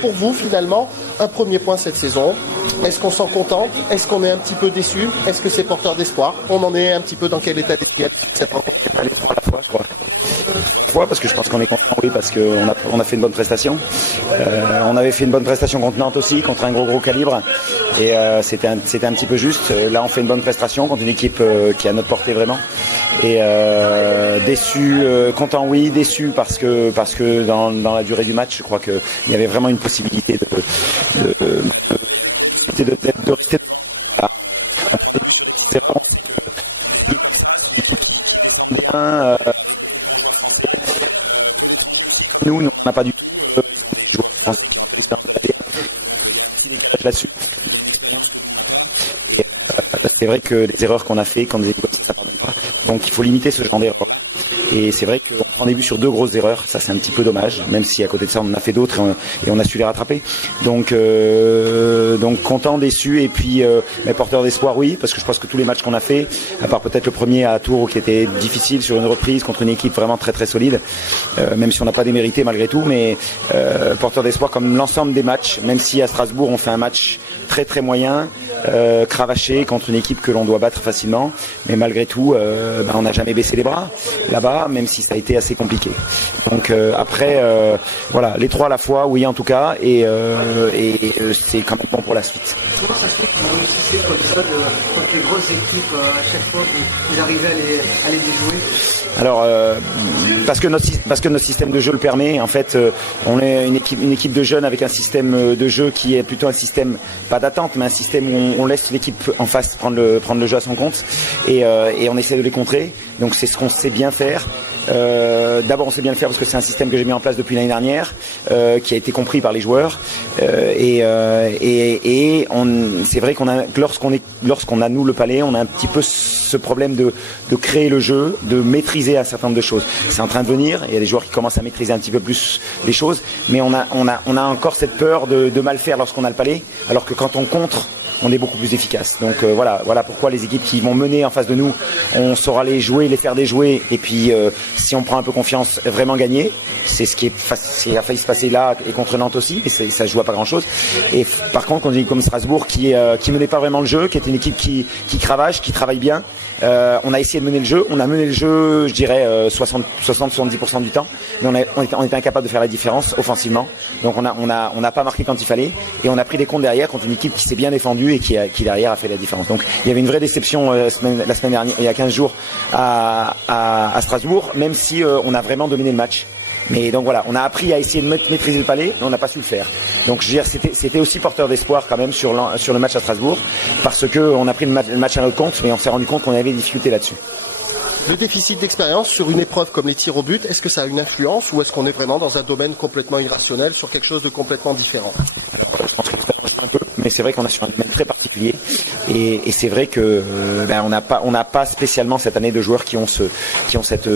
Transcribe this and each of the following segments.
Pour vous, finalement, un premier point cette saison. Est-ce qu'on s'en contente? Est-ce qu'on est un petit peu déçu? Est-ce que c'est porteur d'espoir? On en est un petit peu dans quel état d'esprit cette rencontre? Parce que je pense qu'on est content, oui, parce qu'on a fait une bonne prestation. On avait fait une bonne prestation contre Nantes aussi, contre un gros calibre, et c'était un petit peu juste. Là, on fait une bonne prestation contre une équipe qui est à notre portée vraiment. Et déçu, content, oui, déçu parce que dans la durée du match, je crois qu'il y avait vraiment une possibilité de rester. Nous, on n'a pas du tout là-dessus. C'est vrai que les erreurs qu'on a fait, quand des équipes ça ne pas. Donc il faut limiter ce genre d'erreurs. Et c'est vrai qu'on prend des buts sur 2 grosses erreurs, ça c'est un petit peu dommage, même si à côté de ça on en a fait d'autres et on a su les rattraper. Donc content, déçu et puis mais porteur d'espoir, oui, parce que je pense que tous les matchs qu'on a fait, à part peut-être le premier à Tours qui était difficile sur une reprise contre une équipe vraiment très solide, même si on n'a pas démérité malgré tout, mais porteur d'espoir comme l'ensemble des matchs, même si à Strasbourg on fait un match très moyen. Cravaché contre une équipe que l'on doit battre facilement, mais malgré tout on n'a jamais baissé les bras là-bas, même si ça a été assez compliqué. Donc après voilà, les 3 à la fois, oui en tout cas, et c'est quand même bon pour la suite. Comment ça se fait que vous réussissez comme ça contre les grosses équipes à chaque fois que vous arrivez à les déjouer? Alors parce que notre système de jeu le permet. En fait, on est une équipe de jeunes avec un système de jeu qui est plutôt un système pas d'attente, mais un système où on laisse l'équipe en face prendre le jeu à son compte et on essaie de les contrer. Donc c'est ce qu'on sait bien faire. D'abord on sait bien le faire parce que c'est un système que j'ai mis en place depuis l'année dernière, qui a été compris par les joueurs, et c'est vrai lorsqu'on a nous le Palais, on a un petit peu ce problème de créer le jeu, de maîtriser un certain nombre de choses. C'est en train de venir, il y a des joueurs qui commencent à maîtriser un petit peu plus les choses, mais on a encore cette peur de mal faire lorsqu'on a le Palais, alors que quand on contre, on est beaucoup plus efficace. Donc voilà pourquoi les équipes qui vont mener en face de nous, on saura les jouer, les faire déjouer, et puis si on prend un peu confiance, vraiment gagner. C'est ce qui a failli se passer là et contre Nantes aussi, et ça se joue à pas grand chose. Et par contre, quand on dit comme Strasbourg qui menait pas vraiment le jeu, qui est une équipe qui cravache, qui travaille bien, on a essayé de mener le jeu, on a mené le jeu, je dirais 60-70% du temps, mais on était incapable de faire la différence offensivement. Donc on n'a pas marqué quand il fallait, et on a pris des comptes derrière contre une équipe qui s'est bien défendue et qui derrière a fait la différence. Donc il y avait une vraie déception la semaine dernière, il y a 15 jours à Strasbourg, même si on a vraiment dominé le match. Mais donc voilà, on a appris à essayer de maîtriser le Palais, mais on n'a pas su le faire. Donc je veux dire, c'était aussi porteur d'espoir quand même sur le match à Strasbourg, parce qu'on a pris le match à notre compte, mais on s'est rendu compte qu'on avait des difficultés là-dessus. Le déficit d'expérience sur une épreuve comme les tirs au but, est-ce que ça a une influence, ou est-ce qu'on est vraiment dans un domaine complètement irrationnel, sur quelque chose de complètement différent? Je pense que un peu, mais c'est vrai qu'on est sur un domaine très particulier, et c'est vrai que on n'a pas spécialement cette année de joueurs qui ont cette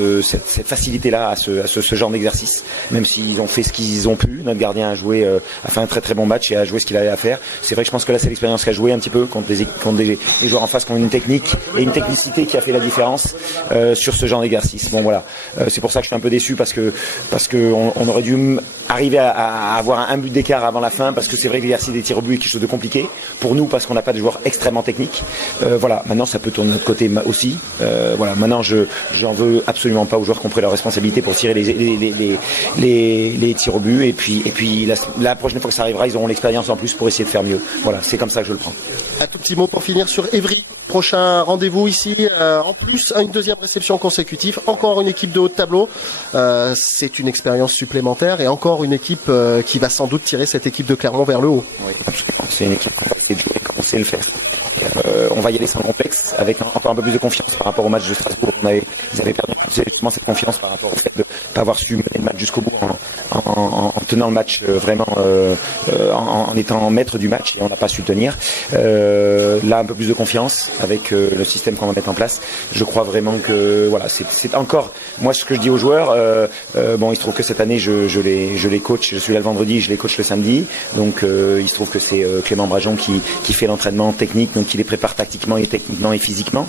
facilité-là à ce genre d'exercice, même s'ils ont fait ce qu'ils ont pu. Notre gardien a fait un très bon match et a joué ce qu'il avait à faire. C'est vrai que je pense que là c'est l'expérience qui a joué un petit peu contre des joueurs en face qui ont une technique et une technicité qui a fait la différence sur ce genre d'exercice. Bon voilà, c'est pour ça que je suis un peu déçu, parce que on aurait dû arriver à avoir un but d'écart avant la fin, parce que c'est vrai que l'exercice des tirs au but est quelque chose de compliqué pour nous, parce qu'on n'a pas de joueurs extrêmement techniques. Voilà, maintenant ça peut tourner de notre côté aussi. Voilà, maintenant j'en veux absolument pas aux joueurs qui ont pris leur responsabilité pour tirer les tirs au but, et puis la prochaine fois que ça arrivera, ils auront l'expérience en plus pour essayer de faire mieux. Voilà, c'est comme ça que je le prends. Un tout petit mot pour finir sur Évry. Prochain rendez-vous ici, en plus à une deuxième réception consécutive, encore une équipe de haut de tableau. C'est une expérience supplémentaire, et encore une équipe qui va sans doute tirer cette équipe de Clermont vers le haut. Oui, absolument. C'est une équipe qu'on va essayer de jouer comme on sait le faire. On va y aller sans complexe, avec encore un peu plus de confiance par rapport au match de Strasbourg. Ils avaient perdu justement cette confiance par rapport au fait de ne pas avoir su mener le match jusqu'au bout en tenant le match vraiment en étant maître du match, et on n'a pas su le tenir. Là, un peu plus de confiance avec le système qu'on va mettre en place. Je crois vraiment que voilà, c'est encore moi ce que je dis aux joueurs. Bon, il se trouve que cette année je les coach. Je suis là le vendredi, je les coach le samedi. Donc il se trouve que c'est Clément Brajon qui fait l'entraînement technique, donc il les prépare tactiquement et techniquement et physiquement.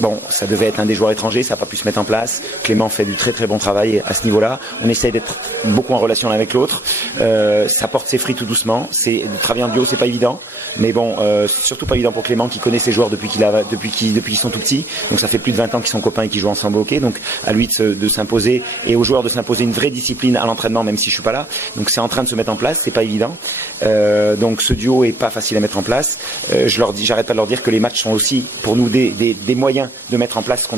Bon, ça devait être un des joueurs étrangers, ça n'a pas pu se mettre en place. Clément fait du très bon travail à ce niveau-là. On essaye d'être beaucoup en relation l'un avec l'autre. Ça porte ses fruits tout doucement. De travailler en duo, c'est pas évident, mais bon, c'est surtout pas évident pour Clément qui connaît ses joueurs depuis qu'ils sont tout petits. Donc ça fait plus de 20 ans qu'ils sont copains et qu'ils jouent ensemble au hockey. Donc à lui de s'imposer et aux joueurs de s'imposer une vraie discipline à l'entraînement, même si je suis pas là. Donc c'est en train de se mettre en place, c'est pas évident. Donc ce duo est pas facile à mettre en place. J'arrête pas de leur dire que les matchs sont aussi pour nous des moyens de mettre en place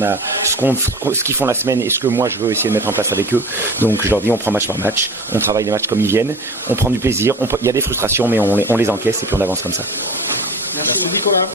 ce qu'ils font la semaine et ce que moi je veux essayer de mettre en place avec eux. Donc je leur dis on prend match par match, on travaille les matchs comme ils viennent, on prend du plaisir, il y a des frustrations mais on les encaisse et puis on avance comme ça. Merci Nicolas.